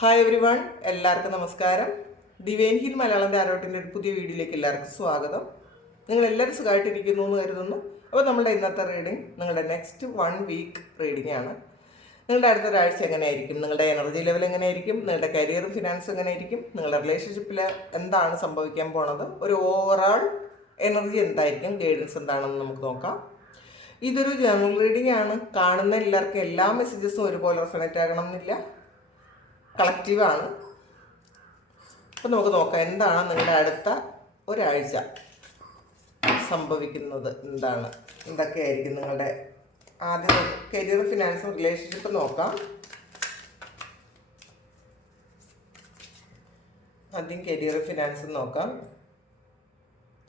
Hi every one, എല്ലാവർക്കും നമസ്കാരം. Divine heal Malayalam ടാരോട്ടിൻ്റെ ഒരു പുതിയ വീഡിയോയിലേക്ക് എല്ലാവർക്കും സ്വാഗതം. നിങ്ങളെല്ലാവരും സുഖമായിട്ടിരിക്കുന്നു എന്ന് കരുതുന്നു. അപ്പോൾ നമ്മുടെ ഇന്നത്തെ റീഡിംഗ് നിങ്ങളുടെ നെക്സ്റ്റ് 1 വീക്ക് റീഡിംഗ് ആണ്. നിങ്ങളുടെ അടുത്ത ഒരാഴ്ച എങ്ങനെയായിരിക്കും, നിങ്ങളുടെ എനർജി ലെവൽ എങ്ങനെയായിരിക്കും, നിങ്ങളുടെ കരിയറും ഫിനാൻസും എങ്ങനെയായിരിക്കും, നിങ്ങളുടെ റിലേഷൻഷിപ്പിൽ എന്താണ് സംഭവിക്കാൻ പോണത്, ഒരു ഓവറാൾ എനർജി എന്തായിരിക്കും, ഗൈഡൻസ് എന്താണെന്ന് നമുക്ക് നോക്കാം. ഇതൊരു ജനറൽ റീഡിംഗ് ആണ്. കാണുന്ന എല്ലാവർക്കും എല്ലാ മെസ്സേജസും ഒരുപോലെ റെസണേറ്റ് ആകണം എന്നില്ല, കളക്റ്റീവാണ്. അപ്പം നമുക്ക് നോക്കാം എന്താണ് നിങ്ങളുടെ അടുത്ത ഒരാഴ്ച സംഭവിക്കുന്നത്, എന്തൊക്കെയായിരിക്കും നിങ്ങളുടെ ആദ്യം കരിയർ ഫിനാൻസും റിലേഷൻഷിപ്പ് നോക്കാം. ആദ്യം കരിയർ ഫിനാൻസും നോക്കാം.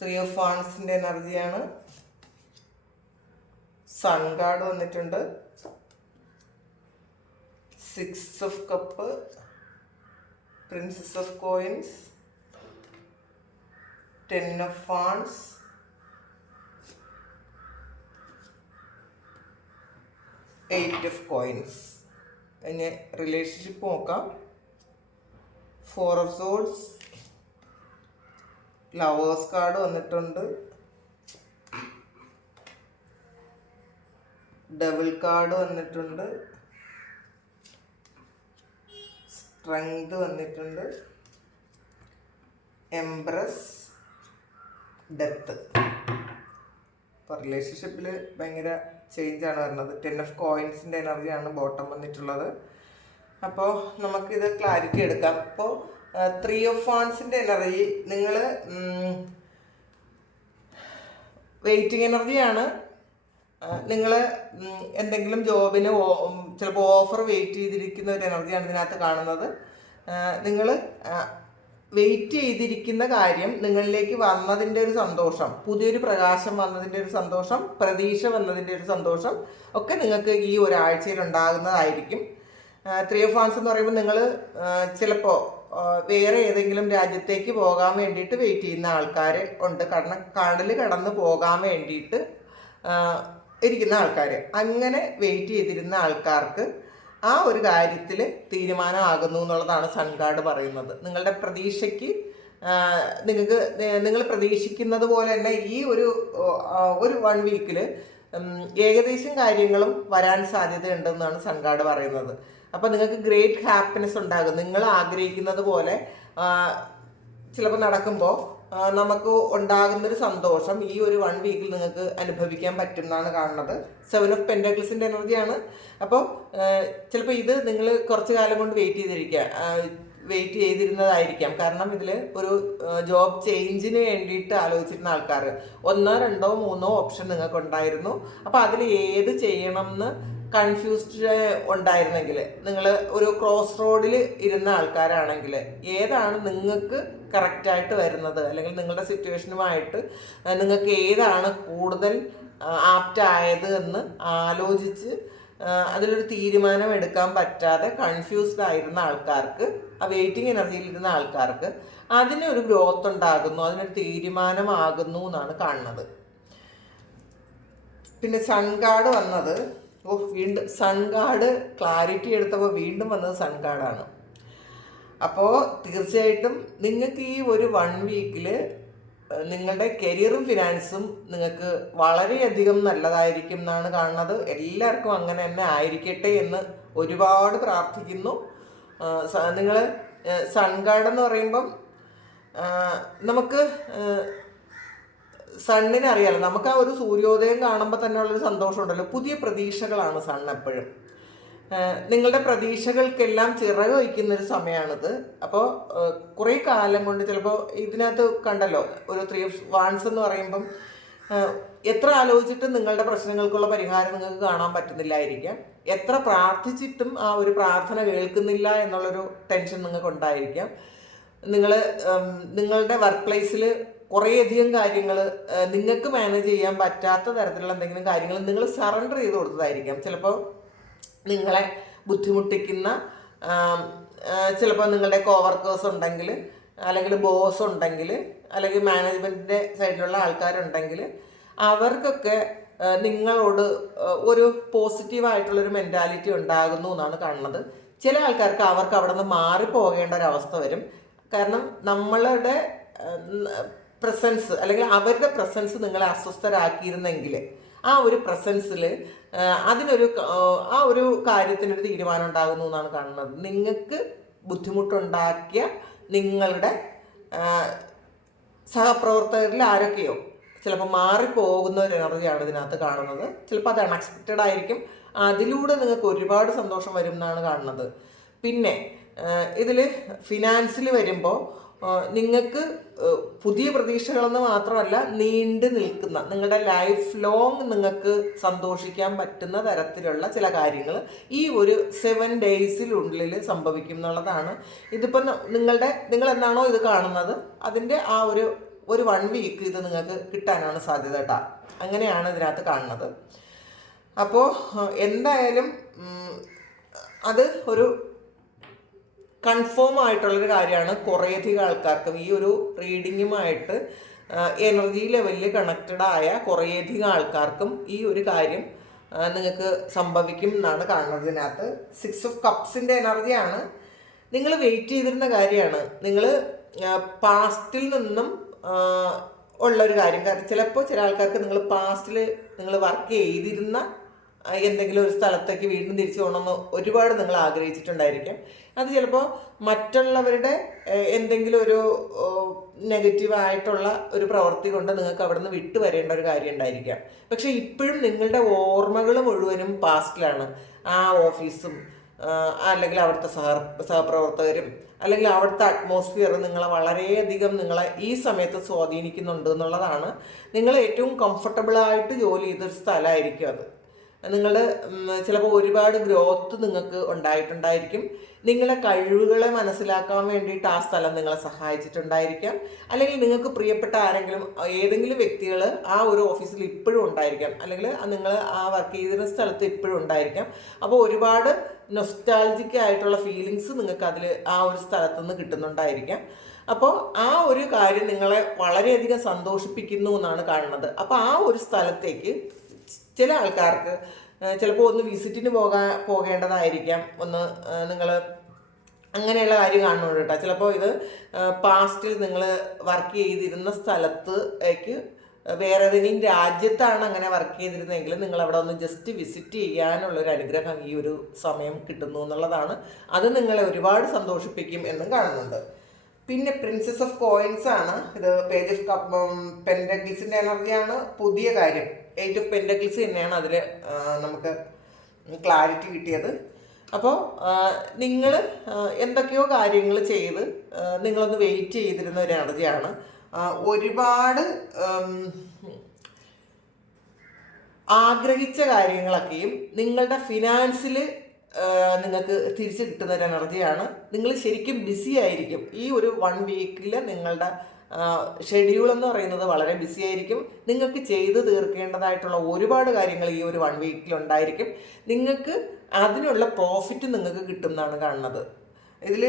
3 ഓഫ് വാണ്ട്സിൻ്റെ എനർജിയാണ്. സൺ കാർഡ് വന്നിട്ടുണ്ട്. 6 of cup, princess of coins, 10 of wants, 8 of coins. ഇനി റിലേഷൻഷിപ്പ് നോക്കാം. 4 ഓഫ് സോൾസ്, ലവേഴ്സ് കാർഡ് വന്നിട്ടുണ്ട്. ഡബിൾ കാർഡ് വന്നിട്ടുണ്ട്. സ്ട്രെങ്ത് വന്നിട്ടുണ്ട്. Embrace, death. ഇപ്പോൾ റിലേഷൻഷിപ്പിൽ ഭയങ്കര ചേഞ്ചാണ് വരുന്നത്. 10 ഓഫ് കോയിൻസിൻ്റെ എനർജിയാണ് ബോട്ടം വന്നിട്ടുള്ളത്. അപ്പോൾ നമുക്കിത് ക്ലാരിറ്റി എടുക്കാം. ഇപ്പോൾ 3 ഓഫ് വാണ്ട്സിൻ്റെ എനർജി, നിങ്ങൾ വെയിറ്റിംഗ് എനർജിയാണ്. നിങ്ങൾ എന്തെങ്കിലും ജോബിന് ചിലപ്പോൾ ഓഫർ വെയിറ്റ് ചെയ്തിരിക്കുന്ന ഒരു എനർജിയാണ് ഇതിനകത്ത് കാണുന്നത്. നിങ്ങൾ വെയിറ്റ് ചെയ്തിരിക്കുന്ന കാര്യം നിങ്ങളിലേക്ക് വന്നതിൻ്റെ ഒരു സന്തോഷം, പുതിയൊരു പ്രകാശം വന്നതിൻ്റെ ഒരു സന്തോഷം, പ്രതീക്ഷ വന്നതിൻ്റെ ഒരു സന്തോഷം ഒക്കെ നിങ്ങൾക്ക് ഈ ഒരാഴ്ചയിൽ ഉണ്ടാകുന്നതായിരിക്കും. 3 ഓഫ് വാണ്ട്സ് എന്ന് പറയുമ്പോൾ നിങ്ങൾ ചിലപ്പോൾ വേറെ ഏതെങ്കിലും രാജ്യത്തേക്ക് പോകാൻ വേണ്ടിയിട്ട് വെയിറ്റ് ചെയ്യുന്ന ആൾക്കാർ ഉണ്ട്. കാരണം കടൽ കടന്ന് പോകാൻ വേണ്ടിയിട്ട് ഇരിക്കുന്ന ആൾക്കാർ, അങ്ങനെ വെയിറ്റ് ചെയ്തിരുന്ന ആൾക്കാർക്ക് ആ ഒരു കാര്യത്തിൽ തീരുമാനമാകുന്നു എന്നുള്ളതാണ് സൺ കാർഡ് പറയുന്നത്. നിങ്ങളുടെ പ്രതീക്ഷയ്ക്ക് നിങ്ങൾ പ്രതീക്ഷിക്കുന്നത് പോലെ തന്നെ ഈ ഒരു 1 വീക്കിൽ ഏകദേശം കാര്യങ്ങളും വരാൻ സാധ്യതയുണ്ടെന്നാണ് സൺ കാർഡ് പറയുന്നത്. അപ്പോൾ നിങ്ങൾക്ക് ഗ്രേറ്റ് ഹാപ്പിനെസ് ഉണ്ടാകും. നിങ്ങൾ ആഗ്രഹിക്കുന്നത് പോലെ ചിലപ്പോൾ നടക്കുമ്പോൾ നമുക്ക് ഉണ്ടാകുന്നൊരു സന്തോഷം ഈ ഒരു 1 വീക്കിൽ നിങ്ങൾക്ക് അനുഭവിക്കാൻ പറ്റും എന്നാണ് കാണുന്നത്. 7 ഓഫ് പെൻറ്റാക്കിൾസിൻ്റെ എനർജിയാണ്. അപ്പോൾ ചിലപ്പോൾ ഇത് നിങ്ങൾ കുറച്ച് കാലം കൊണ്ട് വെയിറ്റ് ചെയ്തിരുന്നതായിരിക്കാം. കാരണം ഇതിൽ ഒരു ജോബ് ചേഞ്ചിന് വേണ്ടിയിട്ട് ആലോചിച്ചിരുന്ന ആൾക്കാർ 1, 2, 3 ഓപ്ഷൻ നിങ്ങൾക്ക് ഉണ്ടായിരുന്നു. അപ്പോൾ അതിൽ ഏത് ചെയ്യണമെന്ന് കൺഫ്യൂസ്ഡ് ഉണ്ടായിരുന്നെങ്കിൽ, നിങ്ങൾ ഒരു ക്രോസ് റോഡിൽ ഇരുന്ന ആൾക്കാരാണെങ്കിൽ ഏതാണ് നിങ്ങൾക്ക് കറക്റ്റായിട്ട് വരുന്നത്, അല്ലെങ്കിൽ നിങ്ങളുടെ സിറ്റുവേഷനുമായിട്ട് നിങ്ങൾക്ക് ഏതാണ് കൂടുതൽ ആപ്റ്റായത് എന്ന് ആലോചിച്ച് അതിലൊരു തീരുമാനം എടുക്കാൻ പറ്റാതെ കൺഫ്യൂസ്ഡ് ആയിരുന്ന ആൾക്കാർക്ക്, ആ വെയിറ്റിംഗ് എനർജിയിലിരുന്ന ആൾക്കാർക്ക് അതിനൊരു ഗ്രോത്ത് ഉണ്ടാകുന്നു, അതിനൊരു തീരുമാനമാകുന്നു എന്നാണ് കാണുന്നത്. പിന്നെ സൺ കാർഡ് വന്നത്, വീണ്ടും സൺ കാർഡ് ക്ലാരിറ്റി എടുത്തപ്പോൾ വീണ്ടും വന്നത് സൺ കാർഡാണ്. അപ്പോൾ തീർച്ചയായിട്ടും നിങ്ങൾക്ക് ഈ ഒരു 1 വീക്കിൽ നിങ്ങളുടെ കരിയറും ഫിനാൻസും നിങ്ങൾക്ക് വളരെയധികം നല്ലതായിരിക്കും എന്നാണ് കാണുന്നത്. എല്ലാവർക്കും അങ്ങനെ തന്നെ ആയിരിക്കട്ടെ എന്ന് ഒരുപാട് പ്രാർത്ഥിക്കുന്നു. നിങ്ങൾ സൺ കാർഡ് എന്ന് പറയുമ്പം നമുക്ക് സണ്ണിനെ അറിയാമല്ലോ, നമുക്ക് ആ ഒരു സൂര്യോദയം കാണുമ്പോൾ തന്നെ ഉള്ളൊരു സന്തോഷമുണ്ടല്ലോ. പുതിയ പ്രതീക്ഷകളാണ് സൺ എപ്പോഴും. നിങ്ങളുടെ പ്രതീക്ഷകൾക്കെല്ലാം ചിറക് വയ്ക്കുന്നൊരു സമയമാണിത്. അപ്പോൾ കുറേ കാലം കൊണ്ട് ചിലപ്പോൾ ഇതിനകത്ത് കണ്ടല്ലോ, ഒരു 3 ഓഫ് വാണ്ട്സ് എന്ന് പറയുമ്പം എത്ര ആലോചിച്ചിട്ടും നിങ്ങളുടെ പ്രശ്നങ്ങൾക്കുള്ള പരിഹാരം നിങ്ങൾക്ക് കാണാൻ പറ്റുന്നില്ലായിരിക്കാം. എത്ര പ്രാർത്ഥിച്ചിട്ടും ആ ഒരു പ്രാർത്ഥന കേൾക്കുന്നില്ല എന്നുള്ളൊരു ടെൻഷൻ നിങ്ങൾക്ക് ഉണ്ടായിരിക്കാം. നിങ്ങളുടെ വർക്ക് പ്ലേസിൽ കുറേയധികം കാര്യങ്ങൾ നിങ്ങൾക്ക് മാനേജ് ചെയ്യാൻ പറ്റാത്ത തരത്തിലുള്ള എന്തെങ്കിലും കാര്യങ്ങൾ നിങ്ങൾ സറണ്ടർ ചെയ്ത് കൊടുത്തതായിരിക്കാം. ചിലപ്പോൾ നിങ്ങളെ ബുദ്ധിമുട്ടിക്കുന്ന ചിലപ്പോൾ നിങ്ങളുടെ കോവർക്കേഴ്സ് ഉണ്ടെങ്കിൽ, അല്ലെങ്കിൽ ബോസ് ഉണ്ടെങ്കിൽ, അല്ലെങ്കിൽ മാനേജ്മെൻറ്റിൻ്റെ സൈഡിലുള്ള ആൾക്കാരുണ്ടെങ്കിൽ അവർക്കൊക്കെ നിങ്ങളോട് ഒരു പോസിറ്റീവായിട്ടുള്ളൊരു മെൻറ്റാലിറ്റി ഉണ്ടാകുന്നു എന്നാണ് കാണുന്നത്. ചില ആൾക്കാർക്ക് അവർക്ക് അവിടെ നിന്ന് മാറിപ്പോകേണ്ട ഒരവസ്ഥ വരും. കാരണം നമ്മളുടെ പ്രസൻസ് അല്ലെങ്കിൽ അവരുടെ പ്രസൻസ് നിങ്ങളെ അസ്വസ്ഥരാക്കിയിരുന്നെങ്കിൽ ആ ഒരു പ്രസൻസിൽ അതിനൊരു ആ ഒരു കാര്യത്തിനൊരു തീരുമാനം ഉണ്ടാകുന്നു എന്നാണ് കാണുന്നത്. നിങ്ങൾക്ക് ബുദ്ധിമുട്ടുണ്ടാക്കിയ നിങ്ങളുടെ സഹപ്രവർത്തകരിൽ ആരൊക്കെയോ ചിലപ്പോൾ മാറിപ്പോകുന്ന ഒരു എനർജിയാണ് ഇതിനകത്ത് കാണുന്നത്. ചിലപ്പോൾ അത് അൺഎക്സ്പെക്റ്റഡ് ആയിരിക്കും. അതിലൂടെ നിങ്ങൾക്ക് ഒരുപാട് സന്തോഷം വരും എന്നാണ് കാണുന്നത്. പിന്നെ ഇതിൽ ഫിനാൻസിൽ വരുമ്പോൾ നിങ്ങൾക്ക് പുതിയ പ്രതീക്ഷകളെന്ന് മാത്രമല്ല, നീണ്ടു നിൽക്കുന്ന നിങ്ങളുടെ ലൈഫ് ലോങ് നിങ്ങൾക്ക് സന്തോഷിക്കാൻ പറ്റുന്ന തരത്തിലുള്ള ചില കാര്യങ്ങൾ ഈ ഒരു 7 ഡേയ്സിനുള്ളിൽ സംഭവിക്കും എന്നുള്ളതാണ്. ഇതിപ്പോൾ നിങ്ങൾ എന്താണോ ഇത് കാണുന്നത് അതിൻ്റെ ആ ഒരു 1 വീക്ക് ഇത് നിങ്ങൾക്ക് കിട്ടാനാണ് സാധ്യത കേട്ടോ. അങ്ങനെയാണ് ഇതിനകത്ത് കാണുന്നത്. അപ്പോൾ എന്തായാലും അത് ഒരു കൺഫേം ആയിട്ടുള്ളൊരു കാര്യമാണ്. കുറേയധികം ആൾക്കാർക്കും ഈ ഒരു റീഡിങ്ങുമായിട്ട് എനർജി ലെവലിൽ കണക്റ്റഡ് ആയ കുറേയധികം ആൾക്കാർക്കും ഈ ഒരു കാര്യം നിങ്ങൾക്ക് സംഭവിക്കും എന്നാണ് കാണുന്നത്. ഇതിനകത്ത് 6 ഓഫ് കപ്സിൻ്റെ എനർജിയാണ്. നിങ്ങൾ വെയിറ്റ് ചെയ്തിരുന്ന കാര്യമാണ്. നിങ്ങൾ പാസ്റ്റിൽ നിന്നും ഉള്ളൊരു കാര്യം. ചിലപ്പോൾ ചില ആൾക്കാർക്ക് നിങ്ങൾ പാസ്റ്റിൽ നിങ്ങൾ വർക്ക് ചെയ്തിരുന്ന എന്തെങ്കിലും ഒരു സ്ഥലത്തേക്ക് വീണ്ടും തിരിച്ചു പോകണമെന്ന് ഒരുപാട് നിങ്ങൾ ആഗ്രഹിച്ചിട്ടുണ്ടായിരിക്കും. അത് ചിലപ്പോൾ മറ്റുള്ളവരുടെ എന്തെങ്കിലും ഒരു നെഗറ്റീവായിട്ടുള്ള ഒരു പ്രവൃത്തി കൊണ്ട് നിങ്ങൾക്ക് അവിടെ നിന്ന് വിട്ടു വരേണ്ട ഒരു കാര്യം ഉണ്ടായിരിക്കാം. പക്ഷേ ഇപ്പോഴും നിങ്ങളുടെ ഓർമ്മകൾ മുഴുവനും പാസ്റ്റിലാണ്. ആ ഓഫീസും അല്ലെങ്കിൽ അവിടുത്തെ സഹപ്രവർത്തകരും അല്ലെങ്കിൽ അവിടുത്തെ അറ്റ്മോസ്ഫിയർ നിങ്ങളെ വളരെയധികം നിങ്ങളെ ഈ സമയത്ത് സ്വാധീനിക്കുന്നുണ്ട് എന്നുള്ളതാണ്. നിങ്ങൾ ഏറ്റവും കംഫർട്ടബിളായിട്ട് ജോലി ചെയ്തൊരു സ്ഥലമായിരിക്കും അത്. നിങ്ങൾ ചിലപ്പോൾ ഒരുപാട് ഗ്രോത്ത് നിങ്ങൾക്ക് ഉണ്ടായിട്ടുണ്ടായിരിക്കും. നിങ്ങളെ കഴിവുകളെ മനസ്സിലാക്കാൻ വേണ്ടിയിട്ട് ആ സ്ഥലം നിങ്ങളെ സഹായിച്ചിട്ടുണ്ടായിരിക്കാം. അല്ലെങ്കിൽ നിങ്ങൾക്ക് പ്രിയപ്പെട്ട ആരെങ്കിലും ഏതെങ്കിലും വ്യക്തികൾ ആ ഒരു ഓഫീസിൽ ഇപ്പോഴും ഉണ്ടായിരിക്കാം. അല്ലെങ്കിൽ നിങ്ങൾ ആ വർക്ക് ചെയ്തിരുന്ന സ്ഥലത്ത് ഇപ്പോഴും ഉണ്ടായിരിക്കാം. അപ്പോൾ ഒരുപാട് നൊസ്റ്റാൾജിക് ആയിട്ടുള്ള ഫീലിങ്സ് നിങ്ങൾക്ക് അതിൽ ആ ഒരു സ്ഥലത്തു നിന്ന് കിട്ടുന്നുണ്ടായിരിക്കാം. അപ്പോൾ ആ ഒരു കാര്യം നിങ്ങളെ വളരെയധികം സന്തോഷിപ്പിക്കുന്നു എന്നാണ് കാണുന്നത്. അപ്പോൾ ആ ഒരു സ്ഥലത്തേക്ക് ചില ആൾക്കാർക്ക് ചിലപ്പോൾ ഒന്ന് വിസിറ്റിന് പോകേണ്ടതായിരിക്കാം. ഒന്ന് നിങ്ങൾ അങ്ങനെയുള്ള കാര്യം കാണുന്നുണ്ട് കേട്ടോ. ചിലപ്പോൾ ഇത് പാസ്റ്റിൽ നിങ്ങൾ വർക്ക് ചെയ്തിരുന്ന സ്ഥലത്തേക്ക് വേറെ ഏതെങ്കിലും രാജ്യത്താണ് അങ്ങനെ വർക്ക് ചെയ്തിരുന്നെങ്കിൽ നിങ്ങൾ അവിടെ ഒന്ന് ജസ്റ്റ് വിസിറ്റ് ചെയ്യാനുള്ളൊരു അനുഗ്രഹം ഈ ഒരു സമയം കിട്ടുന്നു എന്നുള്ളതാണ്. അത് നിങ്ങളെ ഒരുപാട് സന്തോഷിപ്പിക്കും എന്നും കാണുന്നുണ്ട്. പിന്നെ പ്രിൻസസ് ഓഫ് കോയിൻസ് ആണ് ഇത്. പേജ് ഓഫ് പെൻഡക്കിൾസിൻ്റെ എനർജിയാണ്. പുതിയ കാര്യം 8 ഓഫ് പെൻഡക്കിൾസ് തന്നെയാണ് അതിൽ നമുക്ക് ക്ലാരിറ്റി കിട്ടിയത്. അപ്പോൾ നിങ്ങൾ എന്തൊക്കെയോ കാര്യങ്ങൾ ചെയ്ത് നിങ്ങളൊന്ന് വെയിറ്റ് ചെയ്തിരുന്ന ഒരു എനർജിയാണ്. ഒരുപാട് ആഗ്രഹിച്ച കാര്യങ്ങളൊക്കെയും നിങ്ങളുടെ ഫിനാൻസിൽ നിങ്ങൾക്ക് തിരിച്ചു കിട്ടുന്ന ഒരു എനർജിയാണ്. നിങ്ങൾ ശരിക്കും ബിസി ആയിരിക്കും ഈ ഒരു 1 വീക്കിൽ. നിങ്ങളുടെ ഷെഡ്യൂൾ എന്ന് പറയുന്നത് വളരെ ബിസി ആയിരിക്കും. നിങ്ങൾക്ക് ചെയ്ത് തീർക്കേണ്ടതായിട്ടുള്ള ഒരുപാട് കാര്യങ്ങൾ ഈ ഒരു 1 വീക്കിലുണ്ടായിരിക്കും. നിങ്ങൾക്ക് അതിനുള്ള പ്രോഫിറ്റ് നിങ്ങൾക്ക് കിട്ടും എന്നാണ് കാണുന്നത്. ഇതിൽ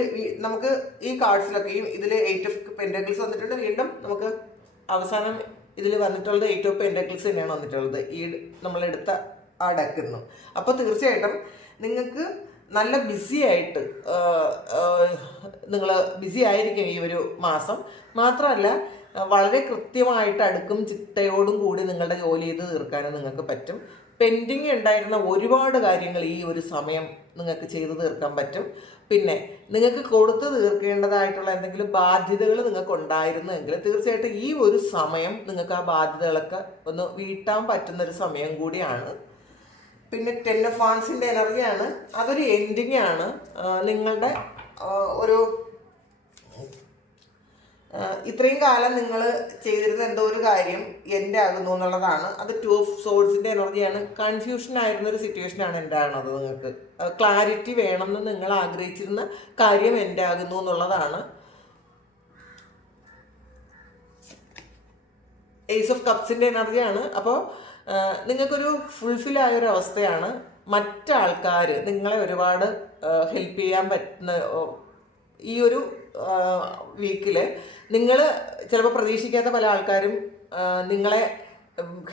നമുക്ക് ഈ കാർഡ്സിലൊക്കെയും ഇതിൽ 8 ഓഫ് പെൻഡക്കിൾസ് വന്നിട്ടുണ്ട്. വീണ്ടും നമുക്ക് അവസാനം ഇതിൽ വന്നിട്ടുള്ളത് 8 ഓഫ് പെൻഡക്കിൾസ് തന്നെയാണ് വന്നിട്ടുള്ളത് ഈ നമ്മളെടുത്ത ആ ഡെക്കിൽ. അപ്പോൾ തീർച്ചയായിട്ടും നിങ്ങൾക്ക് നല്ല ബിസി ആയിട്ട് നിങ്ങൾ ബിസി ആയിരിക്കും ഈ ഒരു മാസം. മാത്രമല്ല വളരെ കൃത്യമായിട്ട് അടുക്കും ചിട്ടയോടും കൂടി നിങ്ങളുടെ ജോലി ചെയ്ത് തീർക്കാനും നിങ്ങൾക്ക് പറ്റും. പെൻഡിങ് ഉണ്ടായിരുന്ന ഒരുപാട് കാര്യങ്ങൾ ഈ ഒരു സമയം നിങ്ങൾക്ക് ചെയ്തു തീർക്കാൻ പറ്റും. പിന്നെ നിങ്ങൾക്ക് കൊടുത്തു തീർക്കേണ്ടതായിട്ടുള്ള എന്തെങ്കിലും ബാധ്യതകൾ നിങ്ങൾക്ക് ഉണ്ടായിരുന്നെങ്കിൽ തീർച്ചയായിട്ടും ഈ ഒരു സമയം നിങ്ങൾക്ക് ആ ബാധ്യതകളൊക്കെ ഒന്ന് വീട്ടാൻ പറ്റുന്നൊരു സമയം കൂടിയാണ്. പിന്നെ 10 ഓഫ് വാൻസിൻ്റെ എനർജിയാണ്. അതൊരു എൻഡിങ് ആണ്. നിങ്ങളുടെ ഒരു ഇത്രയും കാലം നിങ്ങൾ ചെയ്തിരുന്ന എന്തോ ഒരു കാര്യം എൻ്റെ ആകുന്നു എന്നുള്ളതാണ്. അത് 2 ഓഫ് സോൾസിൻ്റെ എനർജിയാണ്. കൺഫ്യൂഷൻ ആയിരുന്നൊരു സിറ്റുവേഷനാണ് എൻ്റെ ആണത്. നിങ്ങൾക്ക് ക്ലാരിറ്റി വേണമെന്ന് നിങ്ങൾ ആഗ്രഹിച്ചിരുന്ന കാര്യം എൻ്റെ ആകുന്നു എന്നുള്ളതാണ്. ഏസ് ഓഫ് കപ്സിൻ്റെ എനർജിയാണ്. അപ്പോൾ നിങ്ങൾക്കൊരു ഫുൾഫിൽ ആയൊരു അവസ്ഥയാണ്. മറ്റാൾക്കാർ നിങ്ങളെ ഒരുപാട് ഹെൽപ്പ് ചെയ്യാൻ പറ്റുന്ന ഈ ഒരു വീക്കിൽ നിങ്ങൾ ചിലപ്പോൾ പ്രതീക്ഷിക്കാത്ത പല ആൾക്കാരും നിങ്ങളെ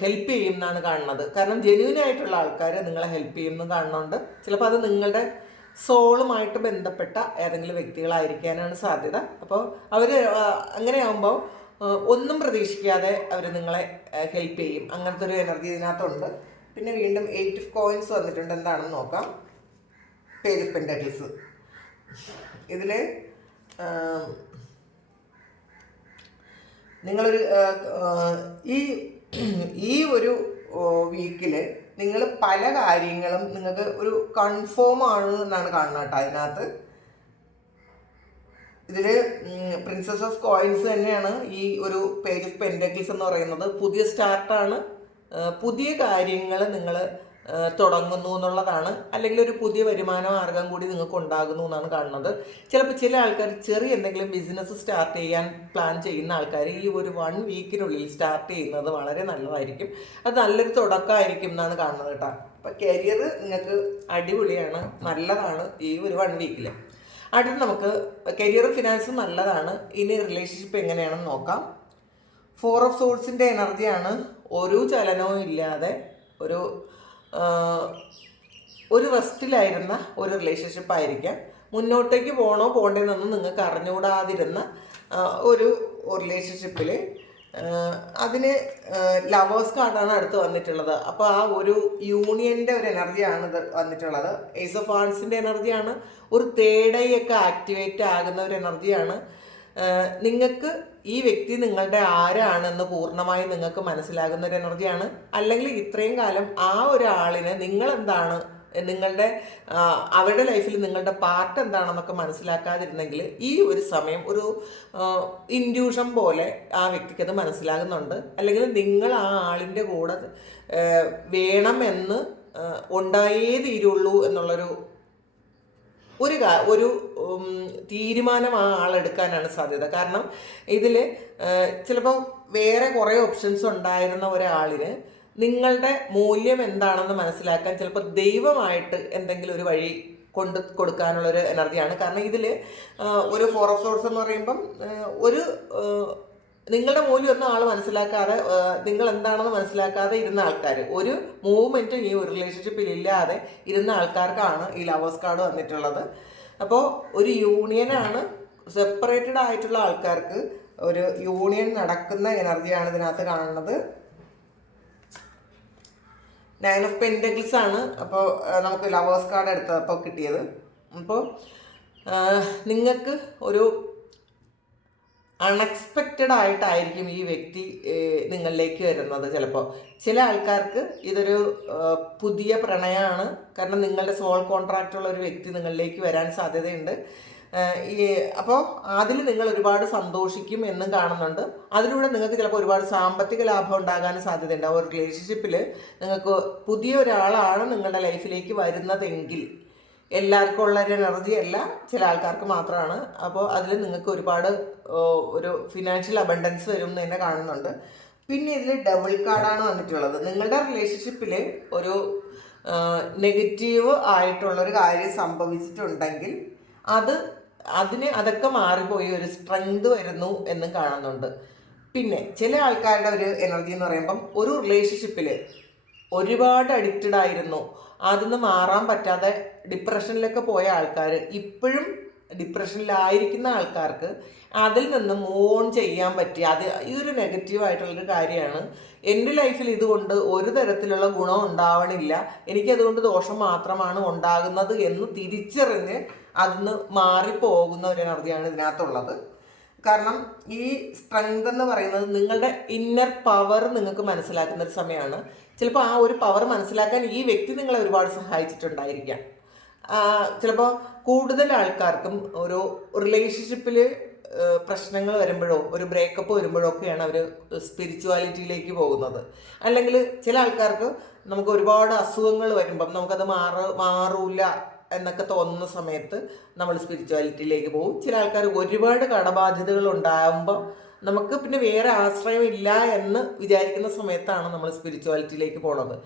ഹെൽപ്പ് ചെയ്യും എന്നാണ് കാണുന്നത്. കാരണം ജെന്യൂൻ ആയിട്ടുള്ള ആൾക്കാർ നിങ്ങളെ ഹെൽപ്പ് ചെയ്യുമെന്ന് കാണുന്നുണ്ട്. ചിലപ്പോൾ അത് നിങ്ങളുടെ സോളുമായിട്ട് ബന്ധപ്പെട്ട ഏതെങ്കിലും വ്യക്തികളായിരിക്കാനാണ് സാധ്യത. അപ്പോൾ അവർ അങ്ങനെയാകുമ്പോൾ ഒന്നും പ്രതീക്ഷിക്കാതെ അവർ നിങ്ങളെ ഹെൽപ്പ് ചെയ്യും. അങ്ങനത്തെ ഒരു എനർജി ഇതിനകത്തുണ്ട്. പിന്നെ വീണ്ടും 8 ഓഫ് കോയിൻസ് വന്നിട്ടുണ്ട്. എന്താണെന്ന് നോക്കാം. Page of pentacles. ഇതിൽ നിങ്ങളൊരു ഈ ഒരു വീക്കിൽ നിങ്ങൾ പല കാര്യങ്ങളും നിങ്ങൾക്ക് ഒരു കൺഫേം ആണ് എന്നാണ് കാണുന്നത് കേട്ടോ. അതിനകത്ത് ഇതിൽ പ്രിൻസസ് ഓഫ് കോയിൻസ് തന്നെയാണ് ഈ ഒരു പേജ് ഓഫ് പെന്റക്കിൾസ് എന്ന് പറയുന്നത്. പുതിയ സ്റ്റാർട്ടാണ്, പുതിയ കാര്യങ്ങൾ നിങ്ങൾ തുടങ്ങുന്നു എന്നുള്ളതാണ്. അല്ലെങ്കിൽ ഒരു പുതിയ വരുമാന മാർഗം കൂടി നിങ്ങൾക്ക് ഉണ്ടാകുന്നു എന്നാണ് കാണുന്നത്. ചിലപ്പോൾ ചില ആൾക്കാർ ചെറിയ എന്തെങ്കിലും ബിസിനസ് സ്റ്റാർട്ട് ചെയ്യാൻ പ്ലാൻ ചെയ്യുന്ന ആൾക്കാർ ഈ ഒരു 1 വീക്കിനുള്ളിൽ സ്റ്റാർട്ട് ചെയ്യുന്നത് വളരെ നല്ലതായിരിക്കും. അത് നല്ലൊരു തുടക്കമായിരിക്കും എന്നാണ് കാണുന്നത് കേട്ടോ. അപ്പോൾ കരിയർ നിങ്ങൾക്ക് അടിപൊളിയാണ്, നല്ലതാണ് ഈ ഒരു 1 വീക്കിൽ. അടുത്ത് നമുക്ക് കരിയറും ഫിനാൻസും നല്ലതാണ്. ഇനി റിലേഷൻഷിപ്പ് എങ്ങനെയാണെന്ന് നോക്കാം. 4 ഓഫ് സോഴ്സിൻ്റെ എനർജിയാണ്. ഒരു ചലനവും ഇല്ലാതെ ഒരു റെസ്റ്റിലായിരുന്ന ഒരു റിലേഷൻഷിപ്പ് ആയിരിക്കാം. മുന്നോട്ടേക്ക് പോകണോ പോകേണ്ടതെന്നൊന്നും നിങ്ങൾക്ക് അറിഞ്ഞുകൂടാതിരുന്ന ഒരു റിലേഷൻഷിപ്പിൽ അതിന് ലവേഴ്സ് കാർഡാണ് അടുത്ത് വന്നിട്ടുള്ളത്. അപ്പോൾ ആ ഒരു യൂണിയൻ്റെ ഒരു എനർജിയാണ് ഇത് വന്നിട്ടുള്ളത്. ഏസ് ഓഫ് വാൺസിൻ്റെ എനർജിയാണ്. ഒരു തേർഡ് ഐ ഒക്കെ ആക്ടിവേറ്റ് ആകുന്ന ഒരു എനർജിയാണ്. നിങ്ങൾക്ക് ഈ വ്യക്തി നിങ്ങളുടെ ആരാണെന്ന് പൂർണ്ണമായും നിങ്ങൾക്ക് മനസ്സിലാകുന്ന ഒരു എനർജിയാണ്. അല്ലെങ്കിൽ ഇത്രയും കാലം ആ ഒരാളിന് നിങ്ങളെന്താണ്, അവരുടെ ലൈഫിൽ നിങ്ങളുടെ പാർട്ട് എന്താണെന്നൊക്കെ മനസ്സിലാക്കാതിരുന്നെങ്കിൽ ഈ ഒരു സമയം ഒരു ഇൻഡ്യൂഷൻ പോലെ ആ വ്യക്തിക്ക് അത് മനസ്സിലാകുന്നുണ്ട്. അല്ലെങ്കിൽ നിങ്ങൾ ആ ആളിൻ്റെ കൂടെ വേണമെന്ന് ഉണ്ടായേ തീരുള്ളൂ എന്നുള്ളൊരു ഒരു തീരുമാനം ആ ആളെടുക്കാനാണ് സാധ്യത. കാരണം ഇതിൽ ചിലപ്പോൾ വേറെ കുറേ ഓപ്ഷൻസ് ഉണ്ടായിരുന്ന ഒരാളിന് നിങ്ങളുടെ മൂല്യം എന്താണെന്ന് മനസ്സിലാക്കാൻ ചിലപ്പോൾ ദൈവമായിട്ട് എന്തെങ്കിലും ഒരു വഴി കൊടുക്കാനുള്ളൊരു എനർജിയാണ്. കാരണം ഇതിൽ ഒരു 4 ഓഫ് സോഴ്സ് എന്ന് പറയുമ്പം നിങ്ങളുടെ മൂല്യം ഒന്നും ആൾ മനസ്സിലാക്കാതെ, നിങ്ങൾ എന്താണെന്ന് മനസ്സിലാക്കാതെ ഇരുന്ന ആൾക്കാർ, ഒരു മൂവ്മെൻറ്റും ഈ ഒരു റിലേഷൻഷിപ്പിൽ ഇല്ലാതെ ഇരുന്ന ആൾക്കാർക്കാണ് ഈ ലവേഴ്സ് കാർഡ് വന്നിട്ടുള്ളത്. അപ്പോൾ ഒരു യൂണിയനാണ്. സെപ്പറേറ്റഡ് ആയിട്ടുള്ള ആൾക്കാർക്ക് ഒരു യൂണിയൻ നടക്കുന്ന എനർജിയാണ് ഇതിനകത്ത് കാണുന്നത്. 9 ഓഫ് പെന്റക്കിൾസ് ആണ്. അപ്പോൾ നമുക്ക് ലവേഴ്സ് കാർഡ് എടുത്തപ്പോൾ കിട്ടിയത്. അപ്പോൾ നിങ്ങൾക്ക് ഒരു അൺഎക്സ്പെക്റ്റഡ് ആയിട്ടായിരിക്കും ഈ വ്യക്തി നിങ്ങളിലേക്ക് വരുന്നത്. ചിലപ്പോൾ ചില ആൾക്കാർക്ക് ഇതൊരു പുതിയ പ്രണയമാണ്. കാരണം നിങ്ങളുടെ സോൾ കോൺട്രാക്റ്റുള്ള ഒരു വ്യക്തി നിങ്ങളിലേക്ക് വരാൻ സാധ്യതയുണ്ട്. അപ്പോൾ അതിൽ നിങ്ങൾ ഒരുപാട് സന്തോഷിക്കും എന്നും കാണുന്നുണ്ട്. അതിലൂടെ നിങ്ങൾക്ക് ചിലപ്പോൾ ഒരുപാട് സാമ്പത്തിക ലാഭം ഉണ്ടാകാൻ സാധ്യതയുണ്ട്. ഒരു റിലേഷൻഷിപ്പിൽ നിങ്ങൾക്ക് പുതിയ ഒരാളാണ് നിങ്ങളുടെ ലൈഫിലേക്ക് വരുന്നതെങ്കിൽ, എല്ലാവർക്കും ഉള്ളൊരു എനർജി അല്ല, ചില ആൾക്കാർക്ക് മാത്രമാണ്. അപ്പോൾ അതിൽ നിങ്ങൾക്ക് ഒരുപാട് ഒരു ഫിനാൻഷ്യൽ അബണ്ടൻസ് വരും എന്ന് തന്നെ കാണുന്നുണ്ട്. പിന്നെ ഇതിൽ ഡബിൾ കാർഡാണ് വന്നിട്ടുള്ളത്. നിങ്ങളുടെ റിലേഷൻഷിപ്പിൽ ഒരു നെഗറ്റീവ് ആയിട്ടുള്ളൊരു കാര്യം സംഭവിച്ചിട്ടുണ്ടെങ്കിൽ അതൊക്കെ മാറിപ്പോയി ഒരു സ്ട്രെങ്ത് വരുന്നു എന്നും കാണുന്നുണ്ട്. പിന്നെ ചില ആൾക്കാരുടെ ഒരു എനർജി എന്ന് പറയുമ്പം ഒരു റിലേഷൻഷിപ്പിൽ ഒരുപാട് അഡിക്റ്റഡ് ആയിരുന്നു, അതിന്ന് മാറാൻ പറ്റാതെ ഡിപ്രഷനിലൊക്കെ പോയ ആൾക്കാർ, ഇപ്പോഴും ഡിപ്രഷനിലായിരിക്കുന്ന ആൾക്കാർക്ക് അതിൽ നിന്ന് മൂവ് ഓൺ ചെയ്യാൻ പറ്റി. ഇതൊരു നെഗറ്റീവായിട്ടുള്ളൊരു കാര്യമാണ്. എൻ്റെ ലൈഫിൽ ഇതുകൊണ്ട് ഒരു തരത്തിലുള്ള ഗുണം ഉണ്ടാവണില്ല, എനിക്കതുകൊണ്ട് ദോഷം മാത്രമാണ് ഉണ്ടാകുന്നത് എന്ന് തിരിച്ചറിഞ്ഞ് അതിന്ന് മാറിപ്പോകുന്ന ഒരു എനർജിയാണ് ഇതിനകത്തുള്ളത്. കാരണം ഈ സ്ട്രെങ്ത് എന്ന് പറയുന്നത് നിങ്ങളുടെ ഇന്നർ പവർ നിങ്ങൾക്ക് മനസ്സിലാക്കുന്ന ഒരു സമയമാണ്. ചിലപ്പോൾ ആ ഒരു പവർ മനസ്സിലാക്കാൻ ഈ വ്യക്തി നിങ്ങളെ ഒരുപാട് സഹായിച്ചിട്ടുണ്ടായിരിക്കാം. ചിലപ്പോൾ കൂടുതൽ ആൾക്കാർക്കും ഒരു റിലേഷൻഷിപ്പിൽ പ്രശ്നങ്ങൾ വരുമ്പോഴോ ഒരു ബ്രേക്കപ്പ് വരുമ്പോഴോ ഒക്കെയാണ് അവർ സ്പിരിച്വാലിറ്റിയിലേക്ക് പോകുന്നത്. അല്ലെങ്കിൽ ചില ആൾക്കാർക്ക് നമുക്ക് ഒരുപാട് അസുഖങ്ങൾ വരുമ്പം നമുക്കത് മാറൂല എന്നൊക്കെ തോന്നുന്ന സമയത്ത് നമ്മൾ സ്പിരിച്വാലിറ്റിയിലേക്ക് പോകും. ചില ആൾക്കാർ ഒരുപാട് കടബാധ്യതകൾ ഉണ്ടാകുമ്പോൾ നമുക്ക് പിന്നെ വേറെ ആശ്രയം ഇല്ല എന്ന് വിചാരിക്കുന്ന സമയത്താണ് നമ്മൾ സ്പിരിച്വാലിറ്റിയിലേക്ക് പോണത്.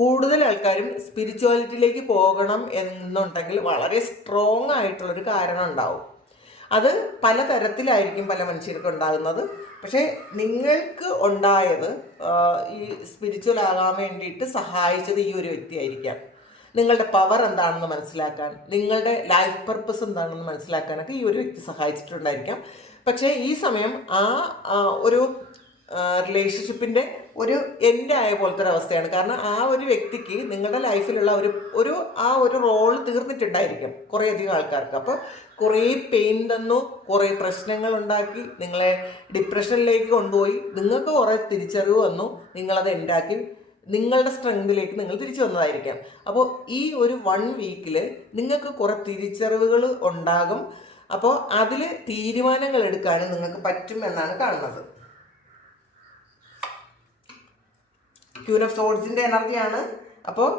കൂടുതൽ ആൾക്കാരും സ്പിരിച്വാലിറ്റിയിലേക്ക് പോകണം എന്നുണ്ടെങ്കിൽ വളരെ സ്ട്രോങ് ആയിട്ടുള്ളൊരു കാരണം ഉണ്ടാവും. അത് പലതരത്തിലായിരിക്കും പല മനുഷ്യർക്കും ഉണ്ടാകുന്നത്. പക്ഷേ നിങ്ങൾക്ക് ഉണ്ടായത് ഈ സ്പിരിച്വൽ ആകാൻ വേണ്ടിയിട്ട് സഹായിച്ചത് ഈ ഒരു വ്യക്തിയായിരിക്കാം. നിങ്ങളുടെ പവർ എന്താണെന്ന് മനസ്സിലാക്കാൻ, നിങ്ങളുടെ ലൈഫ് പർപ്പസ് എന്താണെന്ന് മനസ്സിലാക്കാനൊക്കെ ഈ ഒരു വ്യക്തി സഹായിച്ചിട്ടുണ്ടായിരിക്കാം. പക്ഷേ ഈ സമയം ഒരു റിലേഷൻഷിപ്പിൻ്റെ ഒരു എൻഡ് ആയ പോലത്തെ ഒരു അവസ്ഥയാണ്. കാരണം ആ ഒരു വ്യക്തിക്ക് നിങ്ങളുടെ ലൈഫിലുള്ള ഒരു റോൾ തീർന്നിട്ടുണ്ടായിരിക്കും കുറേയധികം ആൾക്കാർക്ക്. അപ്പോൾ കുറേ പെയിൻ തന്നു, കുറേ പ്രശ്നങ്ങൾ ഉണ്ടാക്കി, നിങ്ങളെ ഡിപ്രഷനിലേക്ക് കൊണ്ടുപോയി, നിങ്ങൾക്ക് കുറേ തിരിച്ചറിവ് വന്നു, നിങ്ങളത് എൻഡാക്കി നിങ്ങളുടെ സ്ട്രെങ്തിലേക്ക് നിങ്ങൾ തിരിച്ചു വന്നതായിരിക്കാം. അപ്പോൾ ഈ ഒരു 1 വീക്കിൽ നിങ്ങൾക്ക് കുറേ തിരിച്ചറിവുകൾ ഉണ്ടാകും. അപ്പോൾ അതിൽ തീരുമാനങ്ങൾ എടുക്കാൻ നിങ്ങൾക്ക് പറ്റും എന്നാണ് കാണുന്നത്. ക്യൂൻ ഓഫ് സോർഡ്സിൻ്റെ എനർജിയാണ്. അപ്പോൾ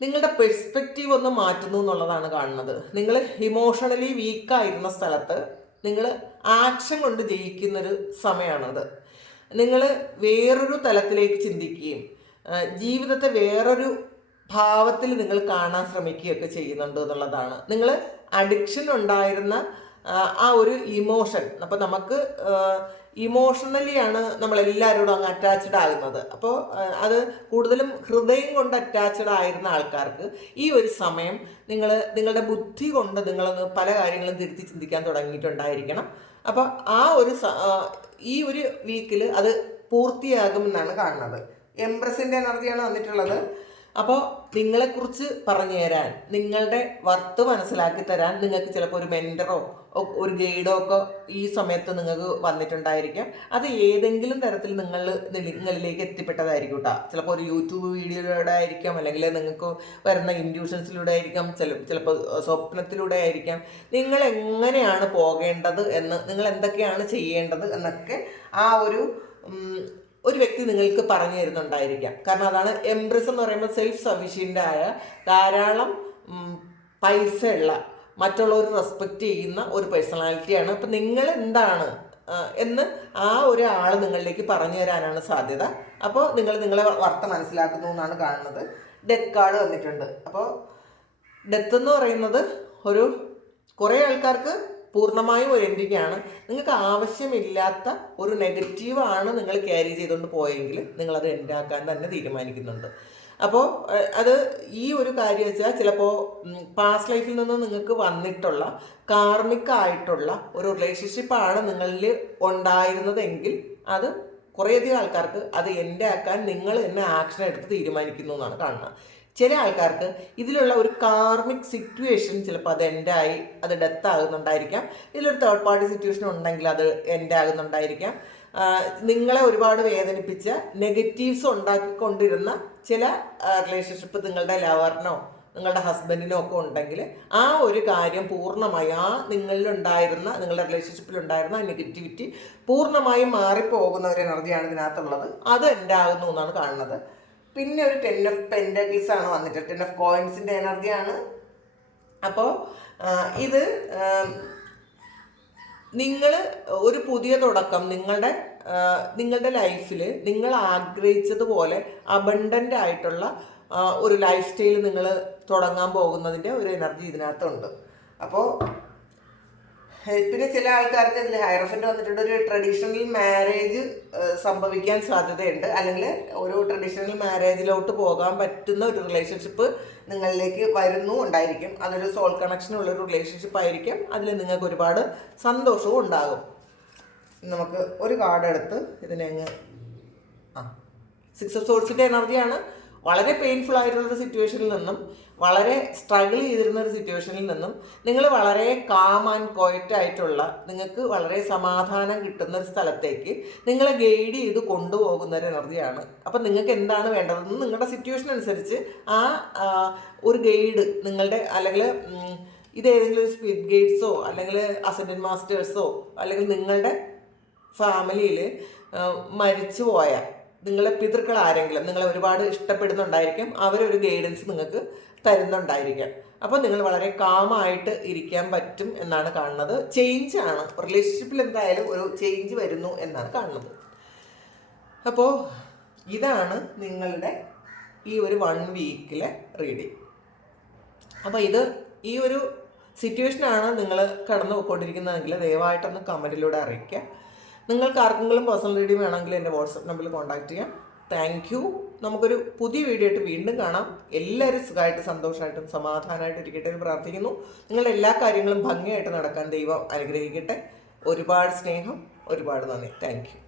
നിങ്ങളുടെ പെർസ്പെക്റ്റീവ് ഒന്ന് മാറ്റുന്നു എന്നുള്ളതാണ് കാണുന്നത്. നിങ്ങൾ ഇമോഷണലി വീക്കായിരുന്ന സ്ഥലത്ത് നിങ്ങൾ ആക്ഷൻ കൊണ്ട് ജയിക്കുന്നൊരു സമയമാണത്. നിങ്ങൾ വേറൊരു തലത്തിലേക്ക് ചിന്തിക്കുകയും ജീവിതത്തെ വേറൊരു ഭാവത്തിൽ നിങ്ങൾ കാണാൻ ശ്രമിക്കുകയൊക്കെ ചെയ്യുന്നുണ്ട് എന്നുള്ളതാണ്. നിങ്ങൾ അഡിക്ഷൻ ഉണ്ടായിരുന്ന ആ ഒരു ഇമോഷൻ, അപ്പോൾ നമുക്ക് ഇമോഷണലിയാണ് നമ്മളെല്ലാവരോടും അങ്ങ് അറ്റാച്ച്ഡ് ആകുന്നത്. അപ്പോൾ അത് കൂടുതലും ഹൃദയം കൊണ്ട് അറ്റാച്ച്ഡ് ആയിരുന്ന ആൾക്കാർക്ക് ഈ ഒരു സമയം നിങ്ങളുടെ ബുദ്ധി കൊണ്ട് നിങ്ങളൊന്ന് പല കാര്യങ്ങളും തിരുത്തി ചിന്തിക്കാൻ തുടങ്ങിയിട്ടുണ്ടായിരിക്കണം. അപ്പോൾ ഈ ഒരു വീക്കിൽ അത് പൂർത്തിയാകുമെന്നാണ് കാണുന്നത്. എംപ്രസിൻ്റെ എനർജിയാണ് വന്നിട്ടുള്ളത്. അപ്പോൾ നിങ്ങളെക്കുറിച്ച് പറഞ്ഞു തരാൻ, നിങ്ങളുടെ വർത്ത് മനസ്സിലാക്കി തരാൻ നിങ്ങൾക്ക് ചിലപ്പോൾ ഒരു മെൻറ്ററോ ഒരു ഗൈഡോ ഒക്കെ ഈ സമയത്ത് നിങ്ങൾക്ക് വന്നിട്ടുണ്ടായിരിക്കാം. അത് ഏതെങ്കിലും തരത്തിൽ നിങ്ങളിലേക്ക് എത്തിപ്പെട്ടതായിരിക്കും കേട്ടോ. ചിലപ്പോൾ ഒരു യൂട്യൂബ് വീഡിയോയിലൂടെ ആയിരിക്കാം, അല്ലെങ്കിൽ നിങ്ങൾക്ക് വരുന്ന ഇൻഡ്യൂഷൻസിലൂടെ ആയിരിക്കാം, ചിലപ്പോൾ സ്വപ്നത്തിലൂടെ ആയിരിക്കാം. നിങ്ങൾ എങ്ങനെയാണ് പോകേണ്ടത് എന്ന്, നിങ്ങൾ എന്തൊക്കെയാണ് ചെയ്യേണ്ടത് എന്നൊക്കെ ഒരു വ്യക്തി നിങ്ങൾക്ക് പറഞ്ഞു തരുന്നുണ്ടായിരിക്കാം. കാരണം അതാണ് എംബ്രസ് എന്ന് പറയുമ്പോൾ സെൽഫ് സഫിഷ്യൻ്റ് ആയ, ധാരാളം പൈസ ഉള്ള, മറ്റുള്ളവർ റെസ്പെക്റ്റ് ചെയ്യുന്ന ഒരു പേഴ്സണാലിറ്റിയാണ്. അപ്പം നിങ്ങൾ എന്താണ് എന്ന് ഒരാൾ നിങ്ങളിലേക്ക് പറഞ്ഞു തരാനാണ് സാധ്യത. അപ്പോൾ നിങ്ങളെ വർത്ത മനസ്സിലാക്കുന്നു എന്നാണ് കാണുന്നത്. ഡെത്ത് കാർഡ് വന്നിട്ടുണ്ട്. അപ്പോൾ ഡെത്ത് എന്ന് പറയുന്നത് കുറേ ആൾക്കാർക്ക് പൂർണ്ണമായും ഒരു എൻഡിങ് ആണ്. നിങ്ങൾക്ക് ആവശ്യമില്ലാത്ത ഒരു നെഗറ്റീവാണ് നിങ്ങൾ ക്യാരി ചെയ്തുകൊണ്ട് പോയെങ്കിൽ നിങ്ങളത് എൻഡാക്കാൻ തന്നെ തീരുമാനിക്കുന്നുണ്ട്. അപ്പോൾ അത് ഈ ഒരു കാര്യം വെച്ചാൽ ചിലപ്പോൾ പാസ്റ്റ് ലൈഫിൽ നിന്ന് നിങ്ങൾക്ക് വന്നിട്ടുള്ള കാർമികമായിട്ടുള്ള ഒരു റിലേഷൻഷിപ്പാണ് നിങ്ങളിൽ ഉണ്ടായിരുന്നതെങ്കിൽ അത് കുറേയധികം ആൾക്കാർക്ക് അത് എൻഡാക്കാൻ നിങ്ങൾ തന്നെ ആക്ഷൻ എടുത്ത് തീരുമാനിക്കുന്നു എന്നാണ് കാണുന്നത്. ചില ആൾക്കാർക്ക് ഇതിലുള്ള ഒരു കാർമിക് സിറ്റുവേഷൻ ചിലപ്പോൾ അത് എൻഡായി അത് ഡെത്ത് ആകുന്നുണ്ടായിരിക്കാം. ഇതിലൊരു തേർഡ് പാർട്ടി സിറ്റുവേഷൻ ഉണ്ടെങ്കിൽ അത് എൻഡാകുന്നുണ്ടായിരിക്കാം. നിങ്ങളെ ഒരുപാട് വേദനിപ്പിച്ച നെഗറ്റീവ്സ് ഉണ്ടാക്കിക്കൊണ്ടിരുന്ന ചില റിലേഷൻഷിപ്പ് നിങ്ങളുടെ ലവറിനോ നിങ്ങളുടെ ഹസ്ബൻഡിനോ ഒക്കെ ഉണ്ടെങ്കിൽ ആ ഒരു കാര്യം പൂർണ്ണമായി നിങ്ങളുടെ റിലേഷൻഷിപ്പിലുണ്ടായിരുന്ന നെഗറ്റിവിറ്റി പൂർണ്ണമായും മാറിപ്പോകുന്ന ഒരു എനർജിയാണ് ഇതിനകത്തുള്ളത്. അത് എൻഡാകുന്നു എന്നാണ് കാണുന്നത്. പിന്നെ ഒരു 10 ഓഫ് പെൻറ്റക്കിൾസ് ആണ് വന്നിട്ട്, 10 ഓഫ് കോയിൻസിൻ്റെ എനർജിയാണ്. അപ്പോൾ ഇത് നിങ്ങൾ ഒരു പുതിയ തുടക്കം നിങ്ങളുടെ ലൈഫിൽ നിങ്ങൾ ആഗ്രഹിച്ചതുപോലെ അബണ്ടൻ്റ് ആയിട്ടുള്ള ഒരു ലൈഫ് സ്റ്റൈൽ നിങ്ങൾ തുടങ്ങാൻ പോകുന്നതിൻ്റെ ഒരു എനർജി ഇതിനകത്തുണ്ട്. അപ്പോൾ പിന്നെ ചില ആൾക്കാർക്ക് ഇതിൽ ഹൈറഫൻ്റ് വന്നിട്ടുണ്ട്. ഒരു ട്രഡീഷണൽ മാരേജ് സംഭവിക്കാൻ സാധ്യതയുണ്ട്, അല്ലെങ്കിൽ ഒരു ട്രഡീഷണൽ മാരേജിലോട്ട് പോകാൻ പറ്റുന്ന ഒരു റിലേഷൻഷിപ്പ് നിങ്ങളിലേക്ക് ഉണ്ടായിരിക്കും. അതൊരു സോൾ കണക്ഷനുള്ളൊരു റിലേഷൻഷിപ്പ് ആയിരിക്കും. അതിൽ നിങ്ങൾക്ക് ഒരുപാട് സന്തോഷവും ഉണ്ടാകും. നമുക്ക് ഒരു കാർഡ് എടുത്ത് ഇതിനെങ്ങ് 6 ഓഫ് സോർഡ്സിൻ്റെ എനർജിയാണ്. വളരെ പെയിൻഫുൾ ആയിട്ടുള്ളൊരു സിറ്റുവേഷനിൽ നിന്നും, വളരെ സ്ട്രഗിൾ ചെയ്തിരുന്ന ഒരു സിറ്റുവേഷനിൽ നിന്നും നിങ്ങൾ വളരെ കാം ആൻഡ് ക്വയറ്റ് ആയിട്ടുള്ള, നിങ്ങൾക്ക് വളരെ സമാധാനം കിട്ടുന്ന ഒരു സ്ഥലത്തേക്ക് നിങ്ങളെ ഗൈഡ് ചെയ്ത് കൊണ്ടുപോകുന്ന ഒരു എനർജിയാണ്. അപ്പം നിങ്ങൾക്ക് എന്താണ് വേണ്ടതെന്ന് നിങ്ങളുടെ സിറ്റുവേഷൻ അനുസരിച്ച് ഒരു ഗൈഡ് അല്ലെങ്കിൽ ഇതേതെങ്കിലും ഒരു സ്പിരിറ്റ് ഗൈഡ്സോ അല്ലെങ്കിൽ അസെൻഡന്റ് മാസ്റ്റേഴ്സോ അല്ലെങ്കിൽ നിങ്ങളുടെ ഫാമിലിയിൽ മരിച്ചുപോയ നിങ്ങളെ പിതൃക്കൾ ആരെങ്കിലും നിങ്ങളെ ഒരുപാട് ഇഷ്ടപ്പെടുന്നുണ്ടായിരിക്കും. അവരൊരു ഗൈഡൻസ് നിങ്ങൾക്ക് തരുന്നുണ്ടായിരിക്കാം. അപ്പോൾ നിങ്ങൾ വളരെ കാമായിട്ട് ഇരിക്കാൻ പറ്റും എന്നാണ് കാണുന്നത്. ചേഞ്ചാണ്, റിലേഷൻഷിപ്പിൽ എന്തായാലും ഒരു ചേഞ്ച് വരുന്നു എന്നാണ് കാണുന്നത്. അപ്പോൾ ഇതാണ് നിങ്ങളുടെ ഈ ഒരു 1 വീക്കിലെ റീഡിങ്. അപ്പോൾ ഈ ഒരു സിറ്റുവേഷനാണ് നിങ്ങൾ കടന്നു പോയിക്കൊണ്ടിരിക്കുന്നതെങ്കിൽ ദയവായിട്ടൊന്ന് കമൻറ്റിലൂടെ അറിയിക്കുക. നിങ്ങൾക്ക് ആർക്കെങ്കിലും പേഴ്സണൽ റീഡിങ് വേണമെങ്കിൽ എൻ്റെ വാട്സപ്പ് നമ്പറിൽ കോൺടാക്റ്റ് ചെയ്യാം. Thank you. നമുക്കൊരു പുതിയ വീഡിയോ ആയിട്ട് വീണ്ടും കാണാം. എല്ലാവരും സുഖമായിട്ട് സന്തോഷമായിട്ടും സമാധാനമായിട്ട് ഇരിക്കട്ടെ എന്ന് പ്രാർത്ഥിക്കുന്നു. നിങ്ങളുടെ എല്ലാ കാര്യങ്ങളും ഭംഗിയായിട്ട് നടക്കാൻ ദൈവം അനുഗ്രഹിക്കട്ടെ. ഒരുപാട് സ്നേഹം, ഒരുപാട് നന്ദി. Thank you.